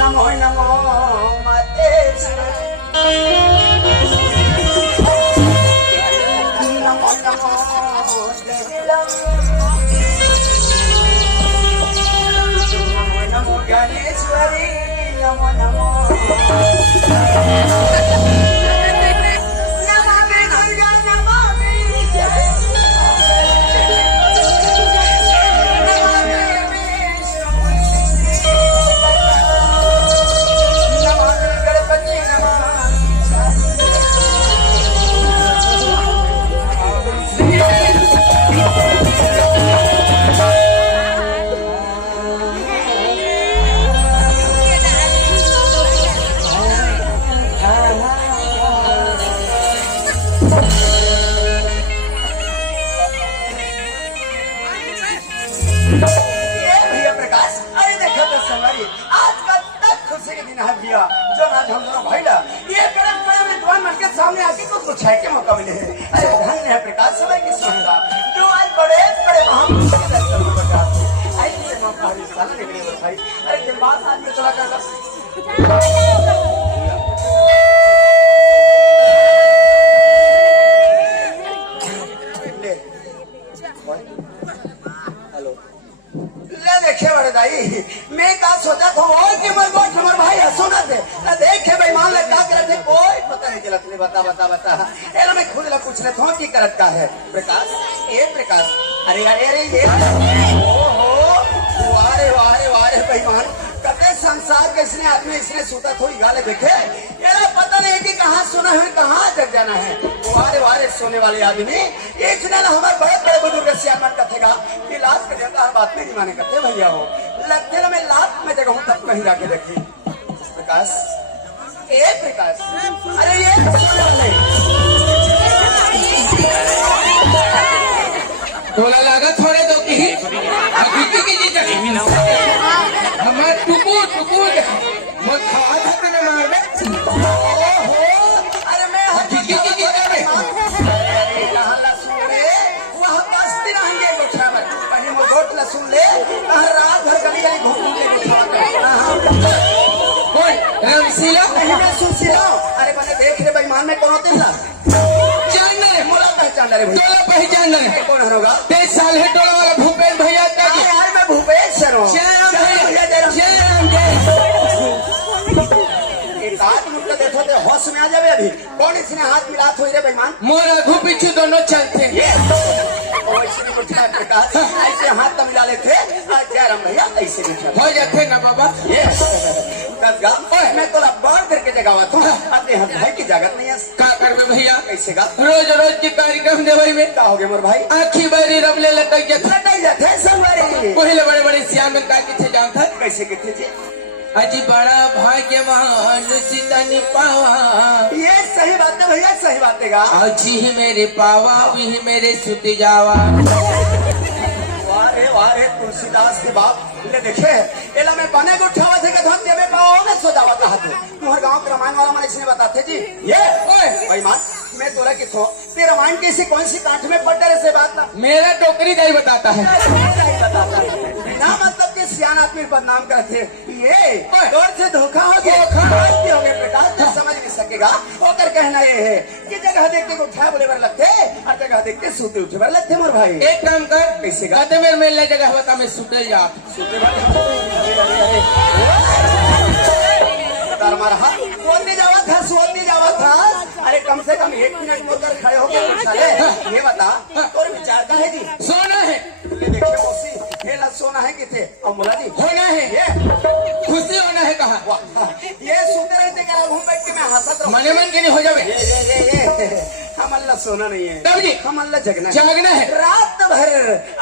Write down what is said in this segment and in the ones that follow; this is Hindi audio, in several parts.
नमो नमो मतेश्वर नमो नमो जटिलम नमो नमो ज्ञानेश्वरी नमो नमो भैया प्रकाश, अरे देखो तो संगरी, आज का तक खुशी के दिन है भैया, जो आज हम दोनों भाई ला, ये करम बड़े विद्वान मन के सामने आके कुछ है के मौका मिले है। अरे धन्य है प्रकाश समय की सुनता, जो आज बड़े बड़े महापुरुष के दर्शन को बता, ऐसे मौका हरी साला निकले हो भाई। अरे जब बात आज में चला कर मैं का सोचा था और कि मर गोठ हमर भाई हसोना थे ना देखे भाई मान ले का करत है कोई पता नहीं चलत ले बता एला मैं खुद ला पूछने थो की करत का है प्रकाश ए प्रकाश अरे ये ओहो वारे भाई मान कते संसार के इसने आदमी इसने सूता थोड़ी गाले देखे एला पता नहीं कि कहां सोना है कहां जग जाना है वारे सोने वाले आदमी इसने ना हमारे बड़े बड़े बुजुर्ग सियामत कथेगा कि लात के जगह हर बात नहीं माने करते भैया हो लगते ना मैं लात में जगह हूं तब कहीं जाके देखी प्रकाश ए प्रकाश अरे ये थोड़ा लगा थोड़े तो की हकीकी की चीज हमार टुकु मोर खावा था ना मारबे ओहो अरे मैं हकीकी की चीज में अरे कहां ला सुन ले वहां बस्ती रहेंगे गोठा में पहले मोर गोठ ला सुन ले रात भर गली घूम के गोठा कोई रामशीला नहीं मैं सुन सिला अरे मैंने देख ले बेईमान में कौन होते ला जानने मोला पहचान रे भैया टोला पहचान ले कौन होगा 23 साल है टोला वाला भूपेश भैया ताकि यार मैं भूपेश सर हूं श्याम भैया एक हाथ मुझको देखो तो होश में आ जावे अभी कौन इसने हाथ मिला थोड़ी रे बेईमान मोर आगू पीछे दोनों चलते हैं ऐसे नहीं कुछ प्रकाश ऐसे हाथ तो मिला लेते जयराम भैया ऐसे नहीं हो जाते ना बाबा मैं तो बाढ़ करके जगावत हूँ अपने हाथ भाई की जगत नहीं है का करबे भैया कैसे का रोज के कार्यक्रम देवई में का हो गया मोर भाई आखी बारी रबले लटक जाता लटाई जाते सब बारी पहले बड़े सियाम में का किथे जान था कैसे किथे जी अजी बड़ा भाग्यवान सीता पावा ये सही बात है भैया सही बात है अजी ही मेरे पावा भी मेरे सुत जावा वारे तुलसीदास के बाप ले देखे एला में बने को उठावा थे का धन देवे पाओगे सजावा कहा थे तुम्हारे गांव के रामायण वाला मन इसने बताते जी ये भाई मान मैं तोरा की थो ते रामायण के से कौन सी कांठ में पड़ डरे से बात ना मेरा टोकरी दाई बताता है ना मतलब के सियान आदमी बदनाम करते ये दौड़ से धोखा हो गया हो गया प्रकाश तो समझ नहीं सकेगा होकर कहना ये है कि जगह देख के उठा बोले बर लगते और जगह देख के सूते उठे बर लगते मोर भाई एक काम कर कैसे गाते मेरे मिलने जगह बता मैं सुते जा सूते मारा सोने जावा था अरे कम से कम 1 मिनट मोड़कर खड़े होकर पूछा ले, ये बता तोर विचार का है जी? सोना है, ये देखिए मौसी, ये ला सोना है किथे और मोला जी होना है, ये खुशी होना है कहा। वाह, ये सुंदर रहते क्या घूम बैठ के मैं हंसत रहूं। मने मन के नहीं हो जावे। ये हम अल्लाह सोना नहीं है, तब जी हम अल्लाह जगना जागना है। रात भर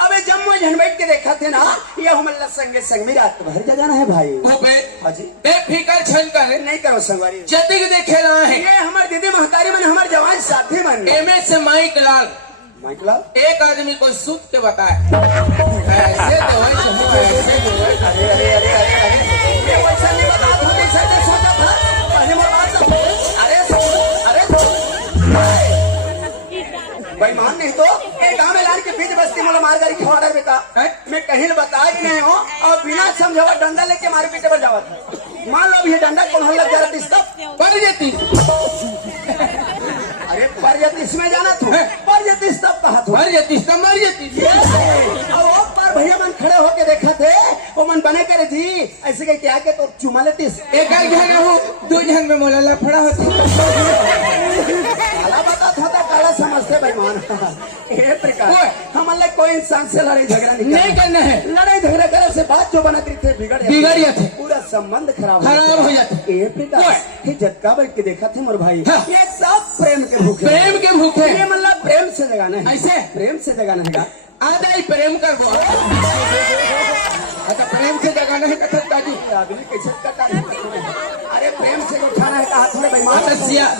अबे जम्मू झन बैठ के देखा थे ना, ये हम अल्लाह संगे संग में रात भर जगाना है भाई। ओबे हाजी बेफिकर छन कर नहीं करो संगवारी, जतिक देखे रहा है। ये हमार दीदी महतारी मन, हमार जवान साथी मन। एमए से माइक लाल माइकलाल एक आदमी को सूत के बताए, ऐसे तो वैसे हो, ऐसे तो वैसे। अरे अरे अरे अरे अरे ये वैसा नहीं बता था, जैसा मैं सोचा था पहले वो बात तो अरे बेईमान नहीं तो एक गांव में लाल के बीच बस्ती मोला मार गाड़ी खवा रहा बेटा, मैं कहीं बता ही नहीं हूँ और बिना समझावा डंडा लेके मारे पीटे पर जावा था। मान लो अब ये डंडा कौन लग जा रहा था, पर जाती अरे पर जाती इसमें जाना था, पर जाती तब कहा था, मर जाती सब मर जाती। और वो पर भैया मन खड़े होके देखा थे, वो मन बने करे जी ऐसे कह क्या के तो चुमा लेती। एक जन हो, 2 जन में मोला लफड़ा होती। काला बता था तो काला समझते बेईमान। ये प्रकार हम अल्लाह कोई इंसान से लड़ाई झगड़ा नहीं करना है। लड़ाई झगड़ा करे से बात जो बनाती थे बिगड़ जाते, पूरा संबंध खराब हो जाते। ये प्रकार ये जटका बैठ के देखा थे मोर भाई, ये सब प्रेम के भूखे, प्रेम के भूखे। ये मतलब प्रेम से जगाना है, ऐसे प्रेम से जगाना है। आधा ही प्रेम कर वो, अच्छा प्रेम से जगाना है कथा दादी। आदमी कैसे करता है? अरे प्रेम से उठाना है कहा थोड़े बेईमान।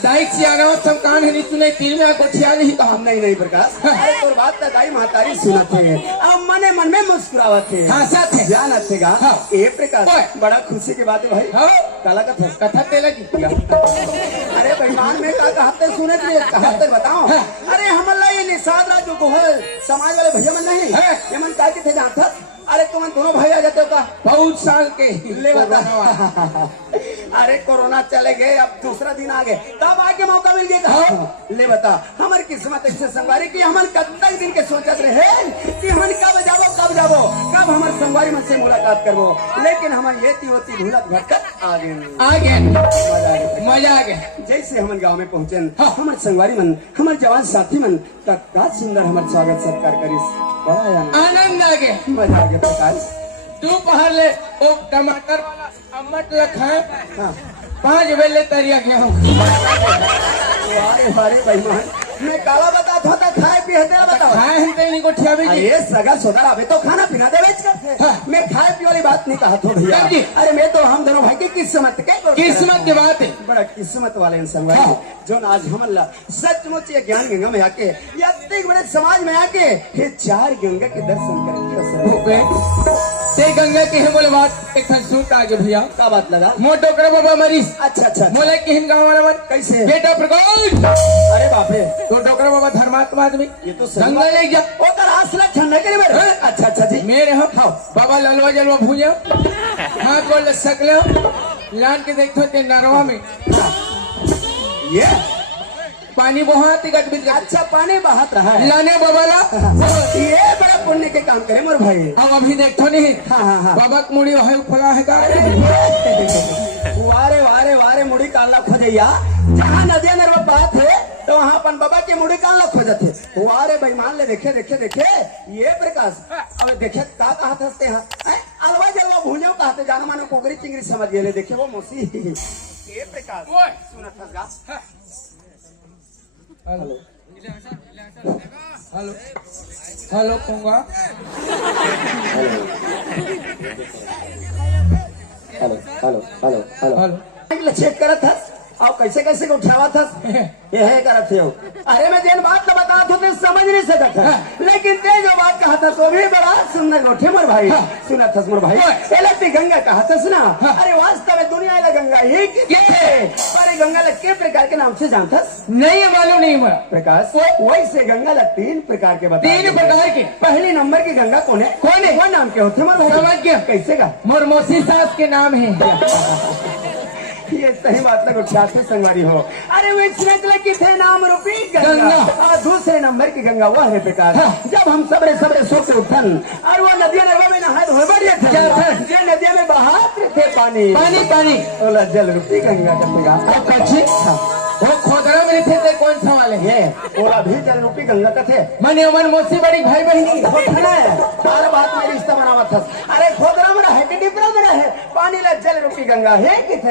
दाई सियाना सब कान है नहीं सुने, तीन में गोठिया नहीं कहा। नहीं नहीं प्रकाश, अरे तो बात तो दाई महतारी सुना थे, अब मने मन में मुस्कुरावा थे, हंसा थे, जाना थेगा। ये प्रकाश बड़ा खुशी की बात है भाई। हाँ काला कथा कथा तेला की किया। अरे बेईमान में का कहते सुने थे, कहते बताओ। अरे हम अल्लाह ये निषाद राज जो है समाज वाले भैया मन नहीं ये मन का थे जानता। अरे तुम दोनों भाई आ जाते हो का बहुत साल के ले बता। अरे कोरोना चले गए, अब दूसरा दिन आ गए, तब आके मौका मिल गया। ले बता हमारी किस्मत ऐसे संगवारी की, हम कतई दिन के सोचत रहे कि हम कब जाबो कब हमारे संगवारी मन से मुलाकात करबो, लेकिन हम ये होती भूलत भटकत आ गए। मजा आ गया। जैसे हम गाँव में पहुँचे हमारे संगवारी मन, हमारे जवान साथी मन का सुंदर हमारे स्वागत सत्कार करिस, बड़ा आनंद आ गया, मजा आ गया प्रकाश। तू पहले वो टमाटर वाला अम्मट लखाए, हाँ 5 बेले तरिया गया हूँ। अरे बेईमान, मैं काला बता था खाए पिए तेरा बताओ। खाए हम तो नहीं गोठिया भी जी। अरे सगा सोदर अबे तो खाना पीना दे बेच कर मैं खाए पिए वाली बात नहीं कहा था भैया। अरे मैं तो हम दोनों भाई की किस्मत की बात है, बड़ा किस्मत वाले इंसान भाई जो आज हम अल्लाह सचमुच ये ज्ञान गंगा में आके या इतने बड़े समाज में आके ये 4 गंगा के दर्शन करेंगे। ते गंगा के है बोले बात एक सूट आगे भैया क्या बात लगा मोर टोकरा बाबा मरीज। अच्छा मोला के गाँव वाला बात कैसे बेटा प्रकाश। अरे बाप रे, तो टोकरा बाबा धर्मात्मा आदमी ये तो गंगा ले जा ओकर आसला ठंडा करे मेरे। अच्छा जी मेरे हो बाबा ललवा जलवा भूजा हाथ बोल सकले लान के देखो ते नरवा में ये पानी बहाती गटबिट। अच्छा पानी बहात रहा है लाने बाबा ला ये बड़ा पुण्य के काम करे मोर भाई। हम अभी देखो नहीं। हाँ। बाबा की मुड़ी वही फला है का वारे मुड़ी काला खोजैया, जहाँ नदिया नरवा बात है तो वहाँ अपन बाबा के मुड़ी काला खोजत है। वारे बेईमान ले देखे ये प्रकाश अब देखे का कहत हंसते हैं अलवा जलवा भूजो कहते जान मानो कोगरी चिंगरी समझ गए। देखे वो मौसी ये प्रकाश सुनत हंसगा। हेलो हेलो हेलो कोंगा हेलो चेक करत था और कैसे को उठावा था ये है करत थे। अरे मैं जेन बात तो बता तो समझ नहीं सकता था, लेकिन ते जो बात कहा था तो भी बड़ा सुंदर गोठे मोर भाई। सुना था मोर भाई एलती गंगा कहा था सुना। अरे वास्तव में दुनिया ला गंगा ही अरे गंगा ला के प्रकार के नाम से जानता नहीं मालूम नहीं हुआ प्रकाश। वैसे गंगा ला 3 प्रकार के बता। 3 प्रकार के। पहली नंबर की गंगा कौन है वो नाम के होते मोर भाई समझ गया कैसे का मोर मौसी सास के नाम है। ये सही बात लगे छात्र संगवारी हो। अरे वे किथे नाम रूपी गंगा और दूसरे नंबर की गंगा वह है प्रकार। जब हम सबरे सो के उठन और वो नदिया नरवा में नहाए धोए बढ़िया थे नदिया में बहाते थे पानी पानी बोला जल रूपी गंगा का प्रकार। वो खोदरा में थे वाले ये ओला भी जल रूपी गंगा कथे मने अमन मोसी बड़ी भाई बहनी खोदना है हर बात में रिश्ता बनावत था। अरे खोदना में है कि डिपरा में है पानी ला जल रूपी गंगा है किथे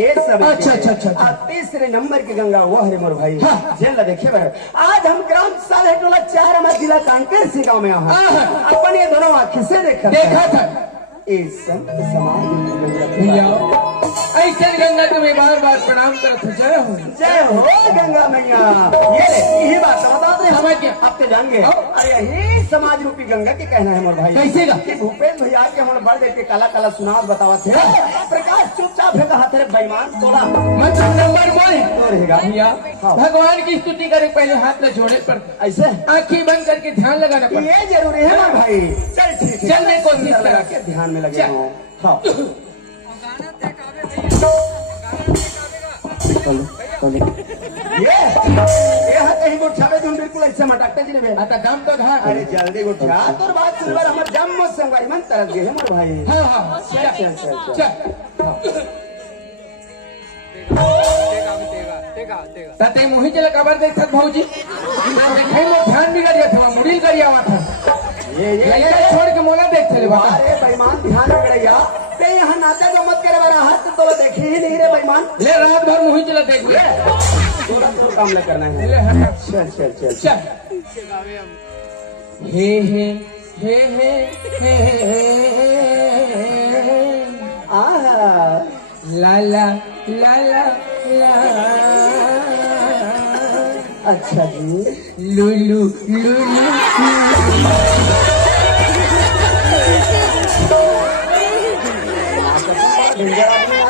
ये सब अच्छा अच्छा अच्छा अच्छा। तीसरे नंबर की गंगा वो है मोर भाई। हाँ। जेल देखिए बड़े आज हम ग्राम साले टोला 4 हमारे जिला कांकेर से गांव में यहाँ अपन ये दोनों आंखें से देखा था इस समाज भैया ऐसे गंगा तुम्हें बार बार प्रणाम करत हो जय हो जय हो गंगा मैया। ये यही बात बता दे समझ गया आप तो जान गए। अरे यही समाज रूपी गंगा के कहना है मोर भाई कैसे का कि भूपेश भैया के हम बड़ देख के काला काला सुनाव बतावा थे प्रकाश चुपचाप है कहा थे बेईमान तोड़ा मतलब नंबर बोल तो रहेगा भैया हाँ। भगवान की स्तुति करे पहले हाथ में जोड़े पर ऐसे आंखें बंद करके ध्यान लगाना पड़ता ये जरूरी है ना भाई। चल ठीक है चल मैं कोशिश लगा के ध्यान में लगे चल। हो। हाँ ये हाथ कहीं गुच्छावे तुम बिल्कुल ऐसे मटकते जी ने आता दाम तो धार अरे जल्दी गुच्छा तोर बात सुनवर हमर जम्मो संगवारी मन तरस गए मोर भाई। हाँ हाँ चल चल चल चल तते मोही चला कबर देख सक भौजी देखाई मो ध्यान बिगड़ गया था मुड़िल कर आवा था ये लड़का छोड़ के मोला देख चले बाबा अरे बेईमान ध्यान रखड़िया ते यहाँ नाचा जो मत करे वाला हाथ तो देखी ही नहीं रे बेईमान। ले रात भर मोही चला देख ले तुरंत काम ले करना है। ले हट चल चल चल चल हे हे हे हे हे आहा ला ला ला ला ला अच्छा जी लुलु लुलु डेंजर आदमी है।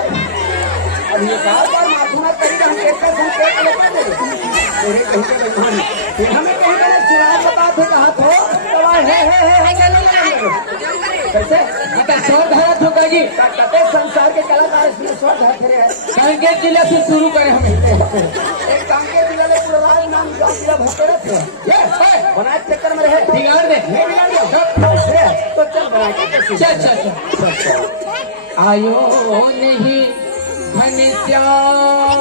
अब ये बार माथुना करी हम एक का संकेत लेते थे तेरे कहीं के बेईमान फिर हमें कहीं मैंने सुराग बता थे कहा तो तब कैसे आता शोर धारा ठोकेगी कते संसार के कलाकार इसमें स्वर धरते हैं। कांकेर जिला से शुरू करें हमें एक काम के जिला में पूरा राज नाम गांव जिला भरते रहते हैं। ये बनाए चक्कर में रहे बिगाड़ दे नहीं बिगाड़ दिया तो चल बना के कैसे चल चल चल आयो नहीं घनश्याम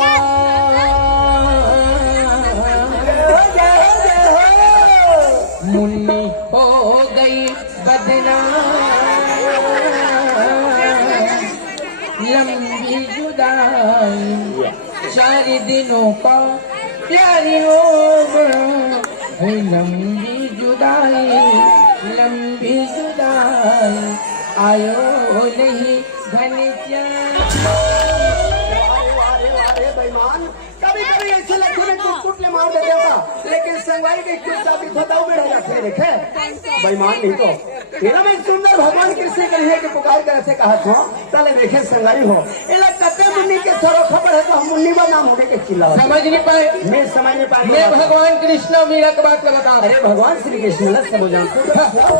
मुन्नी हो गई बदनाम लंबी जुदाई 4 दिनों का प्यारी हो लंबी जुदाई आयो नहीं घनश्याम। अरे बेईमान कभी कभी ऐसे लगते में कुट ले मार देते था लेकिन संगवारी के चुपचाप बताओ में रह जाते देखे बेईमान नहीं तो तेरा में सुंदर भगवान कृष्ण के लिए पुकार कर ऐसे कहा था चले देखे संगवारी हो इला कते मुन्नी के सरो खबर है तो हम मुन्नी बा नाम होके के चिल्ला समझ नहीं पाए मैं समझ नहीं पाई मैं भगवान कृष्ण और मीरा की बात बता अरे भगवान श्री कृष्ण लग सब जानते हो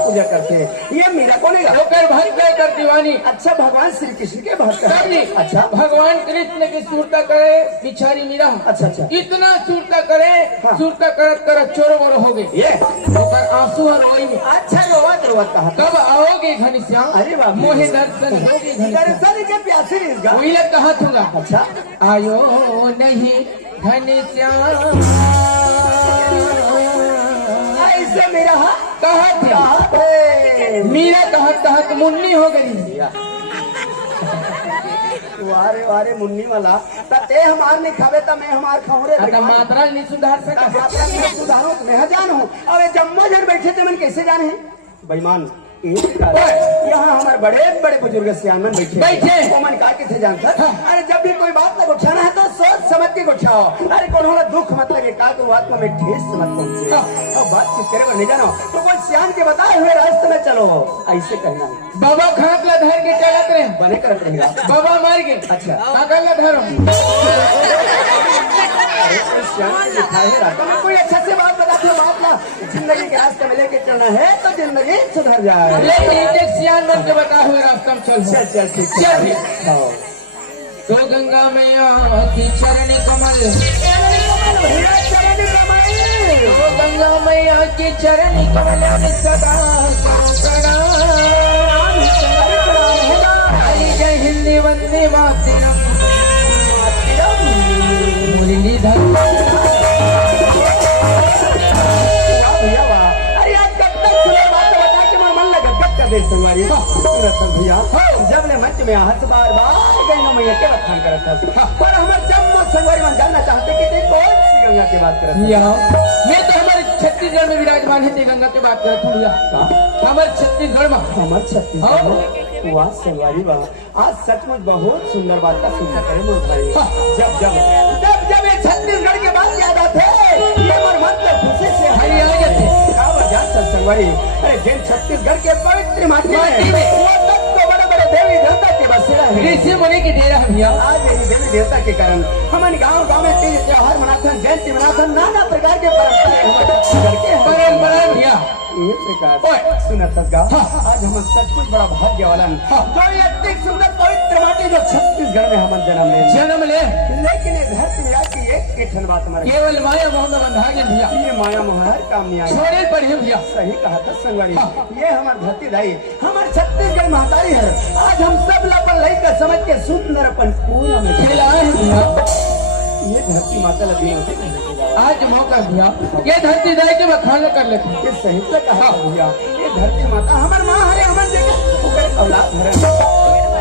पूजा करते हैं ये मीरा कौन है होकर भक्त कर दीवानी अच्छा भगवान श्री कृष्ण के भक्त सब नहीं अच्छा भगवान कृष्ण की सूरता करे बिचारी मीरा अच्छा अच्छा इतना सूरता करे हाँ। सूरता करत करत चोरो बोरो हो गई ये होकर आंसू और रोई में अच्छा रोवत रोवत कहा कब आओगे घनश्याम अरे बाप रे। मोहे दर्शन होगे घनश्याम दर्शन के प्यासे इसका वही लग कहा थूंगा अच्छा आयो नहीं घनश्याम ऐसे मेरा कहा थे मीरा कहत मुन्नी हो गई वारे वारे मुन्नी वाला ते हमार नहीं खावे ता मैं हमार खाऊं रे आता मात्रा नहीं सुधार सका मात्रा में सुधारो मैं जानू अबे जम्मा जन बैठे थे मन कैसे जाने बेईमान यहाँ हमारे बड़े बड़े बुजुर्ग सियानमन बैठे वो मन का के थे जानता अरे जब भी कोई बात ना उठाना है तो सोच समझ के उठाओ। अरे कौन होला दुख मत लगे का को बात में ठेस मत पहुंचे और बात चीज करे नहीं जानो तो कोई सियान के बताए हुए रास्ते में चलो ऐसे कहना है। बाबा खाट ला धर के चलत रहे बने करत रहेगा बाबा मार गए अच्छा अगल ला धरो कोई अच्छा से बात बताते हो बात ना जिंदगी के रास्ते में लेके चलना है तो जिंदगी सुधर जाए। लेकिन एक सियान बन के बता हुए रास्ता में चल चल चल ठीक चल तो गंगा मैया की चरण कमल तो गंगा मैया की चरण कमल में सदा प्रणाम जय हिंदी वंदे मातरम मुरलीधर सुनत भैया जब ले मंच में आहत बार बार गंगा मैया के बखान करत था पर हमर जब संगवारी में जानना चाहते कि ते कौन सी गंगा की बात करत भैया मैं तो हमारे छत्तीसगढ़ में विराजमान है ते गंगा की बात करत हूँ भैया हमारे छत्तीसगढ़ में हमर छत्तीसगढ़ में वाह संगवारी वाह आज सचमुच बहुत सुंदर बात का सुनना करे मोर भाई जब ये छत्तीसगढ़ के बात याद आते ये मोर मन में खुशी से हरी आ जाते का वजह से संगवारी अरे जिन छत्तीसगढ़ के पवित्र माटी में वो तक तो बड़े बड़े देवी देवता के बसेरा है ऋषि मुनि के डेरा है भैया आज ये देवी देवता के कारण हमारे गांव में तीज त्योहार मनाते जयंती मनाते नाना प्रकार के परंपरा भैया ये प्रकार सुनत गा आज हम सचमुच बड़ा भाग्य वाला जो ये इतनी सुंदर पवित्र माटी जो छत्तीसगढ़ में हम जन्म ले लेकिन ये धरती में आके एक बात हमारे केवल माया मोह में बंधा गया भैया ये माया मोह हर काम में आई छोड़े पर है भैया सही कहा था संगवारी ये हमार धरती दाई हमार छत्तीसगढ़ महतारी है आज हम सब लापन लई का समझ के सुंदर अपन पूरा में खेला है भैया ये धरती माता लगी होती आज मौका दिया ये धरती दाई के बखान कर लेते ये सही से कहा भैया ये धरती माता हमार माँ हरे हमार देखा औलाद हरे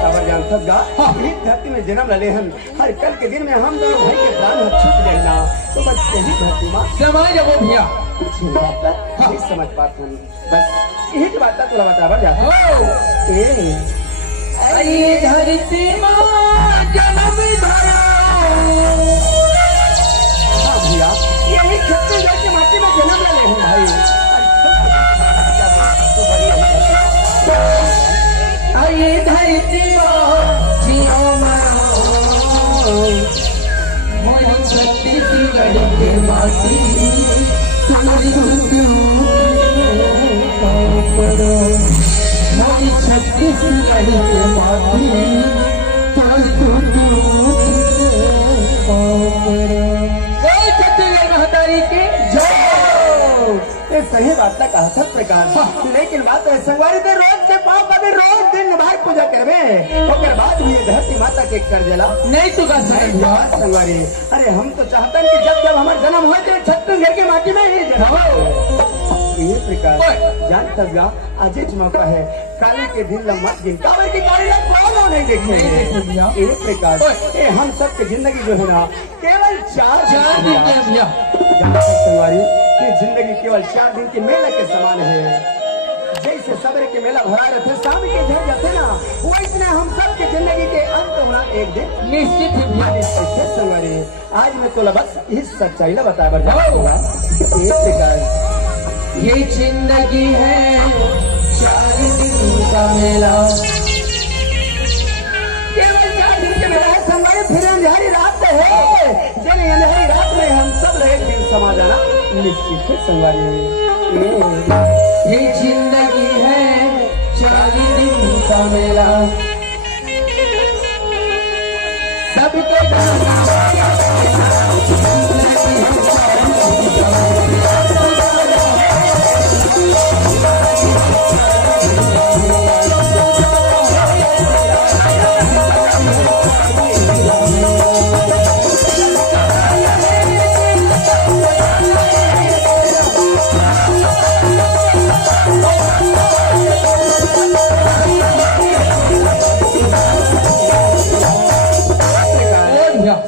खबर जान सब गा इस धरती में जन्म ले हन हर कल के दिन में हम दोनों भाई के प्राण छूट गए ना तो बस यही धरती माँ समाज वो भैया नहीं समझ पाते हम बस यही बात था थोड़ा बता जाता ये धरती माँ जन्म धरा भैया यही छत्तीसगढ़ की माटी में जन्म ले हैं भाई ये धरती मोरी छत्तीसगढ़ के माटी मोरी छत्तीसगढ़ के माटी महतारी के सही बात का कहा था प्रकार लेकिन बात है संगवारी तो रोज के पाँव कभी रोज दिन भाई पूजा करवे ओकर बाद भी ये धरती माता के कर देला नहीं तू का संगवारी अरे हम तो चाहते हैं कि जब हमारा जन्म हो तो छत्तीसगढ़ की माटी में ही जन्म ये प्रकार जान तब आज एक मौका है काली के दिन लम्बा दिन काली की काली कौन नहीं देखे ये प्रकार हम सब की जिंदगी जो है ना केवल 4 दिन की भैया संगवारी ये जिंदगी केवल 4 दिन के मेला के समान है जैसे सवेरे के मेला भरा रहते शाम के दिन जाते ना वैसे हम सब की जिंदगी के अंत होना एक दिन निश्चित है संगवारी आज मैं तो बस इस सच्चाई ला बता एक प्रकार ये जिंदगी है 4 दिन का मेला केवल 4 दिन के मेला है संगवारी फिर अंधेरी रात है चलिए अंधेरी रात में हम सब एक दिन समा जाना निश्चित है संगवारी ये जिंदगी है 4 दिन का मेला सबके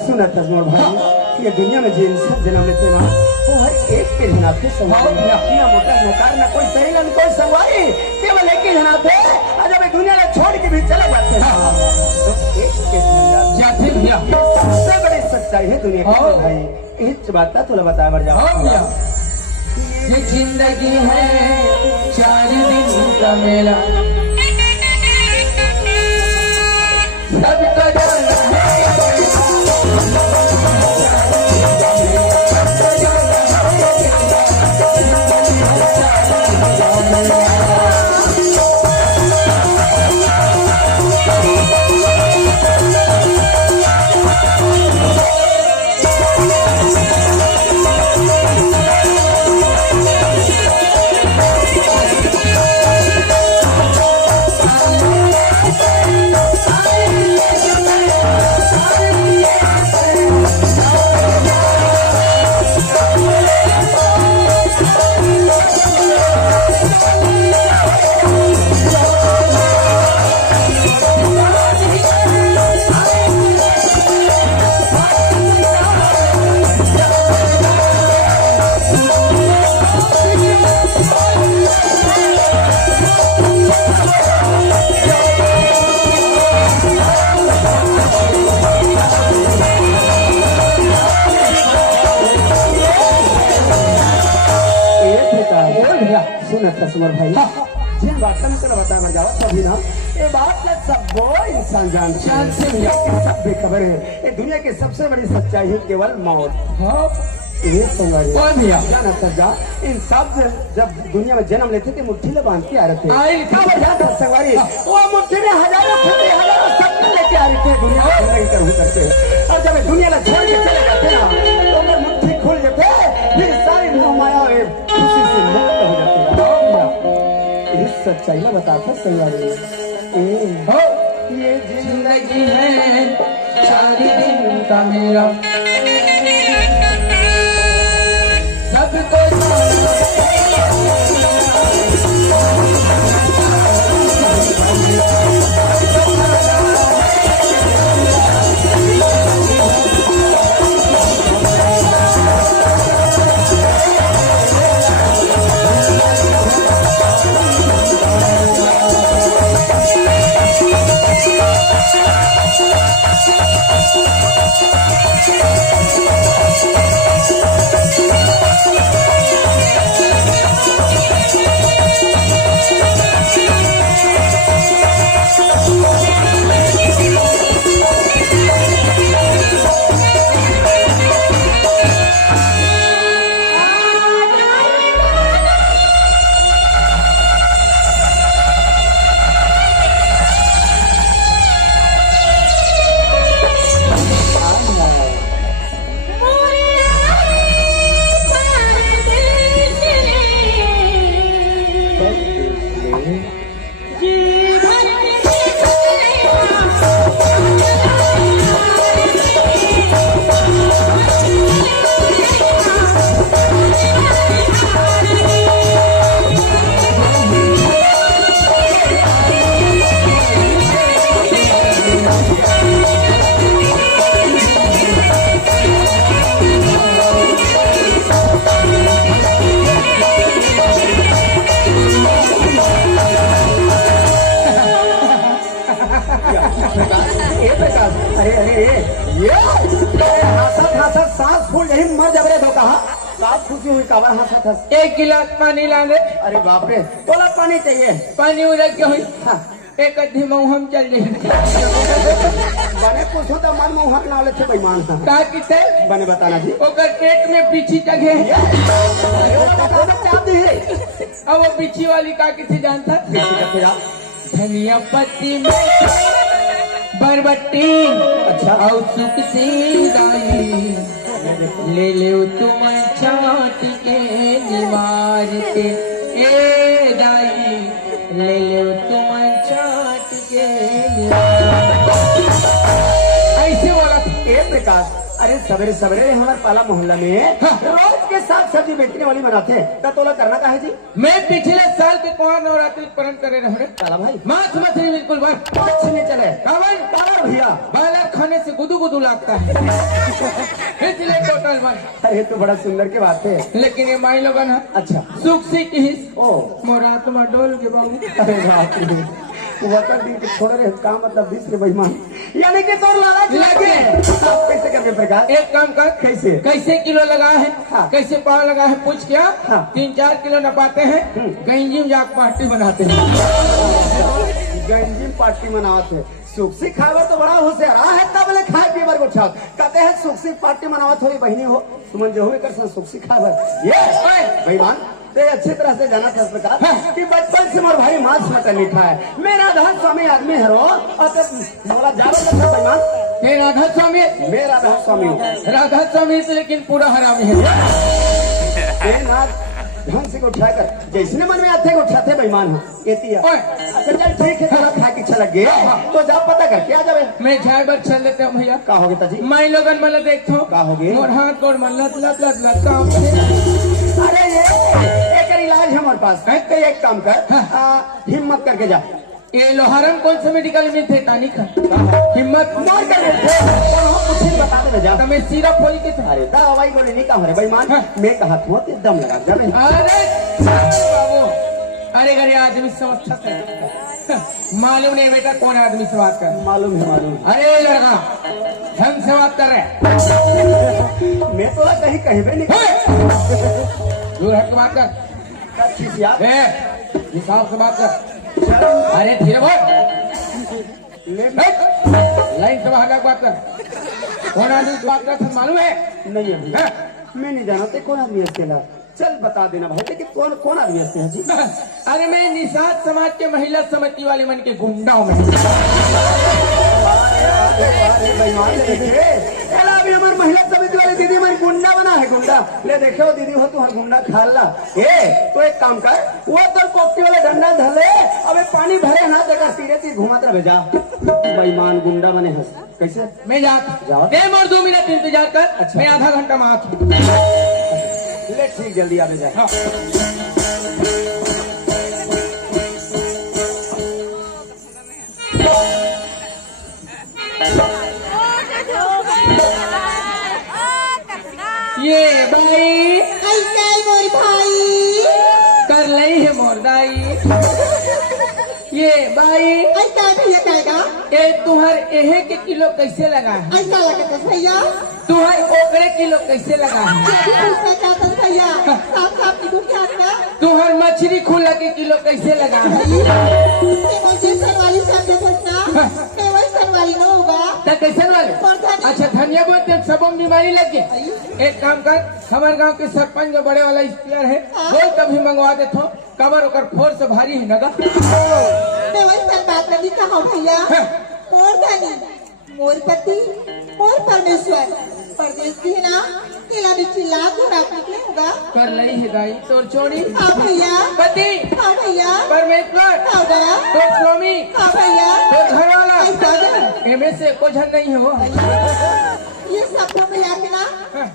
सुनत मोर भाई ये दुनिया में जो इंसान जन्म लेते ना वो हर एक के जनाते संगवारी ना मोटा नकार ना कोई सही ना कोई संगवारी केवल एक ही जनाते और जब दुनिया ने छोड़ के भी चले जाते हैं तो एक के जाते भैया सबसे बड़ी सच्चाई है दुनिया की भाई इस बात का तुला बता मर जाओ भैया ये जिंदगी है 4 दिन का मेला सबका सुन तस्मर भाई जिन बात में तो बता मर जाओ सभी ना ये बात के सब वो इंसान जान से सब बेखबर है। ये दुनिया की सबसे बड़ी सच्चाई है केवल मौत। हाँ ये संगवारी कौन भैया जाना सजा इन सब जब दुनिया में जन्म लेते थे मुट्ठी में बांध के आ रहे थे। आई क्या वजह था संगवारी वो मुट्ठी में हजारों फंदे हजारों सब लेके आ रहे थे दुनिया में जिंदगी कर करके। और जब दुनिया में छोड़ के चले जाते ना तो अगर मुट्ठी खुल जाते फिर सारी माया खुशी से मुक्त हो जाते। इस सच्चाई में बताता संगवारी हो ये जिंदगी है 4 दिन का मेरा सबको सांस फूल यही मर जब रे कहा साफ खुशी हुई काबर हंसा था। 1 गिलास पानी ला दे। अरे बाप रे तोला पानी चाहिए पानी उड़ल के हुई हाँ। एक अधी मऊ हम चल जाए बने कुछ होता मन में हक नाले थे बेईमान का किते बने बताना जी ओकर पेट में बिछी जगह है अब वो बिछी वाली का किसी जानता धनिया पत्ती में बरबट्टी अच्छा और सुख से दाई ले ले तुम चाट के निवार के ए दाई ले ले तुम चाट के ऐसे बोला ए प्रकाश। अरे सवेरे सवेरे हमारे पाला मोहल्ला में रोज के साथ सब्जी बेचने वाली बनाते हैं तोला करना का है जी। मैं पिछले साल के कुआं नवरात्रि पालन करे रहे काला भाई मांस मछली बिल्कुल बस कुछ नहीं चले कावन काला भैया बालर खाने से गुदू गुदू लगता है इसलिए टोटल बन। अरे तो बड़ा सुंदर की बात है लेकिन ये माई लोगन है अच्छा सुख से किस ओ मोरात्मा डोल के बाबू अरे बाप रे वतन दिन के छोड़ रहे का मतलब 20 के बेईमान यानी कि तोर लालच लगे आप कैसे करके प्रकाश। एक काम कर कैसे कैसे किलो लगा है हाँ। कैसे पाव लगा है पूछ क्या हाँ। 3-4 किलो नपाते हैं गंजी में जाकर पार्टी बनाते हैं गंजी पार्टी मनावत है सुखसी खावर तो बड़ा होशियार है तब ले खाए पीवर को छाव कहते हैं सुखसी पार्टी मनावत हो बहनी हो सुमन जो हुए कर सुखसी खावर ये बेईमान ते अच्छी तरह से जाना था इस प्रकार कि बचपन से मोर भाई मांस मटन नहीं खाए मैं राधा स्वामी आदमी है रो और मोला जावे था बेईमान ये राधा स्वामी मैं राधा स्वामी हूँ राधा स्वामी से लेकिन पूरा हरामी है ना ढंग से उठाकर जैसे मन में आते हैं उठाते बेईमान हो अच्छा चल ठीक है थोड़ा खा के अच्छा लग गया तो जा पता कर क्या जावे मैं जाए बर चल लेते हूँ भैया का होगे ताजी मैं लोगन मला देखो का होगे मोर हाथ गोड़ मन लत लत लत लत काम अरे ये एक इलाज है हमारे पास है तो एक काम कर हिम्मत करके जा ये लोहारम कौन सा मेडिकल में थे तानी का हिम्मत मार कर कुछ बता दे जा मैं सिरप होई के था अरे दवाई गोली नहीं का हो रे बेईमान मैं कहा तू दम लगा जा अरे बाबू अरे अरे आदमी समझता है मालूम नहीं बेटा कौन आदमी से बात कर मालूम है अरे लड़का ढंग से बात कर रहे मैं तो कहीं कहीं भी नहीं दूर हट के बात कर खिसिया ए, हिसाब से बात कर। अरे धीरे बोल। ले लाइन से बाहर बात कर। कौन आदमी से बात कर था मालूम है? नहीं है भैया, मैं नहीं जाना ते कौन आदमी अकेला। चल बता देना भाई, लेकिन कौन कौन आदमी है जी? अरे मैं निषाद समाज के महिला समिति वाले मन के गुंडा हूँ। अभी हमारे महिला समिति वाले दीदी हमारी गुंडा बना है, गुंडा। ले देखो दीदी हो तुम्हारा गुंडा खा ला। तो एक काम कर, वो तो कोफ्ती वाला डंडा धले, अबे पानी भरे ना देकर तीरे तीर घुमाते रहे जा। बेईमान गुंडा बने हंस कैसे? मैं जाओ। दे मोर 2 मिनट इंतजार कर। अच्छा। मैं आधा घंटा में आता हूँ। ले ठीक, जल्दी आने जा। हाँ। ये भाई ऐसा मोर भाई कर लई है मोरदाई। ये भाई ऐसा भैया कहेगा ए तुहर एहे के किलो कैसे लगा है? ऐसा लगता भैया तुहर ओकरे किलो कैसे लगा है? पूछना चाहता भैया साफ साफ की दुनिया का तुहर मछली खुला के किलो कैसे लगा है? मुझे सरवाली सामने पूछना मैं वही सरवाली न होगा तो कैसे वाले? अच्छा धनिया बोलते सबों में बीमारी लग गई। एक काम कर, हमारे गांव के सरपंच जो बड़े वाला स्पीकर है बोल कभी मंगवा देते हो। कबर ओकर फोर से भारी है नगा। मैं वही सर बात करनी कहा भैया। मोर धनी मोर पति मोर परमेश्वर परदेश की है ना किला में चिल्ला तो रात निकले होगा। कर लई है गाई तोर चोरी। हाँ भैया पति हाँ भैया परमेश्वर हाँ गया तोर स्वामी हाँ भैया तोर घर वाला ऐसा एमे से कोई झन नहीं हो। ये सब तो मिला के ना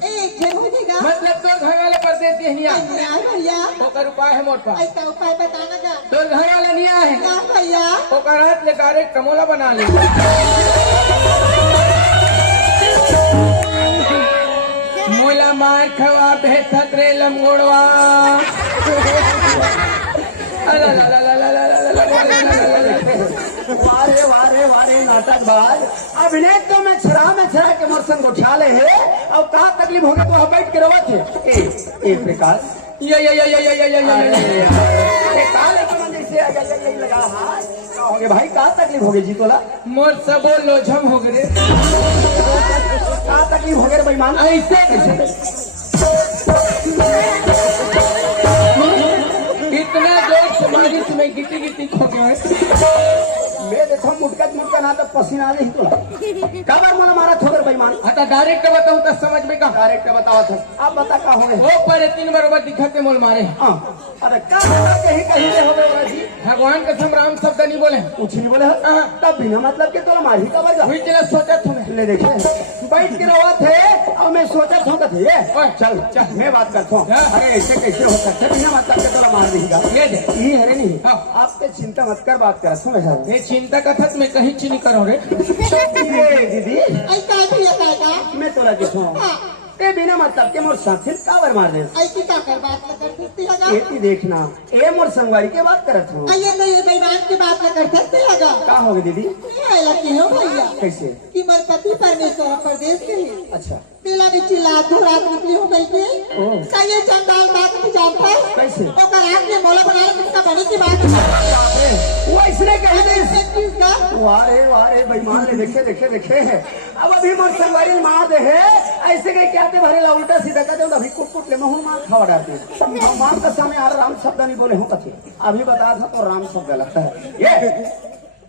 एक जन हो जाएगा। मतलब तोर घर वाले परदेश के नहीं आए। भैया ओकर उपाय है मोर पास। ऐसा उपाय बताना का तोर घर वाला नहीं आए ना भैया ओकर हाथ ले डायरेक्ट कमोला बना ले। मोला मार खवा भेथत रे लंगोड़वा। वारे वारे वारे नाटक बाज अभिनय तो मैं छरा के मरसन को उठा ले है। अब कहाँ तकलीफ होगी तो वहाँ बैठ के रवा थे। ए प्रकाश ये लगा हाथ का हो गया भाई, कहाँ तकलीफ हो गई जी तोला? मोर सबो लोझम हो गए। कहाँ तकलीफ हो गया बेईमान? ऐसे कैसे इतना जोर से मारी तुम्हें गिटी गिटी खो गए। मैं देखो मुटका ना तो पसीना नहीं तोला। कबर मोला मारा छोड़ बेईमान। आता डायरेक्ट बताऊं तो समझ में का डायरेक्ट बताओ था। आप बता का हो गए? वो पर 3 बरोबर दिखते मोल मारे। हाँ अरे क्या कहीं कहीं से हो गए जी? भगवान कसम राम शब्द नहीं बोले। कुछ नहीं बोले हैं? तब बिना मतलब के तोला मारी कबर जा। हुई चला सोचा तूने। ले देखे बैठ के रवा थे और मैं सोचा था ये चल चल मैं बात करता हूँ। अरे ऐसे कैसे हो सकता है बिना मतलब के तोला मार देगा? ये है नहीं। आप पे चिंता मत कर, बात कर। ये चिंता का था मैं कहीं चीनी करो रे। दीदी ऐसा भैया कहेगा मैं तोला किसो ए बिना मतलब के मोर साथी काबर मार दे। ऐसी का कर बात न कर सकती लगा। एती देखना ए मोर संगवारी के बात करत हूँ। ये नहीं बेईमान की बात न कर सकती लगा। का हो गई दीदी? ये लगी हो भैया कैसे? कि मर पति परमेश्वर परदेश के लिए अच्छा तेला में चिल्ला दो रात निकली हो गई थी। ओ ये चंदाल बात नहीं जानता है कैसे? तो कर रात में बोला बना किसका बने की बात वो इसने कह दे किसका वारे बेईमान ने देखे है। अब अभी मोर संगवारी मार दे है ऐसे कहीं क्या भरे ला उल्टा सीधा कहते हो अभी कुट ले महू मार खावा डालते मार का सामने आ राम शब्द नहीं बोले हो कथे अभी बता था तो राम शब्द लगता है। ये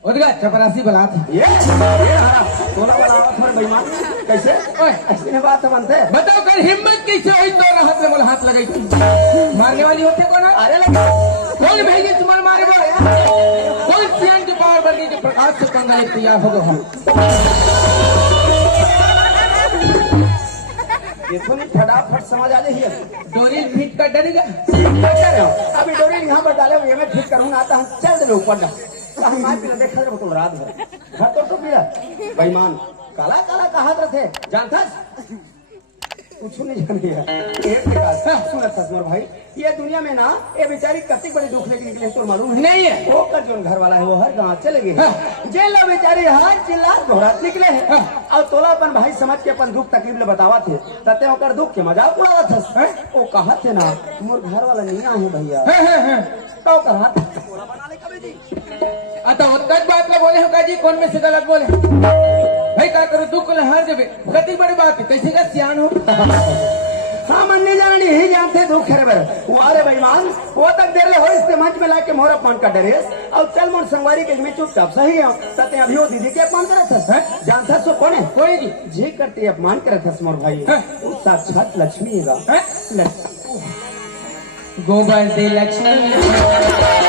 उधर चपरासी बला था। ये हरा तोला बनावा थोड़ा बेईमान कैसे? ओए ऐसी बात बनते बताओ कर हिम्मत कैसे हुई तो हाथ में हाथ लगाई थी। मारने वाली होते कौन? अरे लगा कौन भेजे तुम्हारे मारे कौन सियान के पावर बनी के प्रकाश से पंगा तैयार हो गए। ये तो नहीं फटाफट समझ आ जाइए। डोरी फिट कर डरेगा। अभी डोरी यहाँ पर डाले हुए मैं ठीक करूँगा आता हम चल दे ऊपर ना देखा जब तुम रात भर घर तो पिया बेईमान काला काला कहा थे जानता कुछ नहीं जान गया एक प्रकार सुन मोर भाई ये दुनिया में ना ये बेचारी कति बड़े दुख लेके निकले तो मालूम है नहीं है। वो कर जो घर वाला है वो हर गांव चले गए जेल बेचारी हर चिल्ला घोड़ात निकले है और तोला अपन भाई समझ के अपन दुख तकलीफ ले बतावा थे तते ओकर दुख के मजाक उड़ावा था वो कहा थे ना मोर घर वाला नहीं आए भैया तो कर हाथ पूरा बना ले कभी जी आता उत्कट बात ला बोले हो का जी कौन में से गलत बोले भाई का करो दुख ले हार देवे कति बड़ी बात है कैसे का सियान हो हाँ मन नहीं जाना नहीं जानते दुख है बर वारे बेईमान वो तक देर ले हो इससे मंच में लाके मोर अपमान का डरेस और चल मोर संगवारी के में चुपचाप सही है तते अभी वो दीदी के अपमान करत था जानता सो कौन है कोई जी जे करते अपमान करत था मोर भाई वो साक्षात लक्ष्मी है गोबर दे लक्ष्मी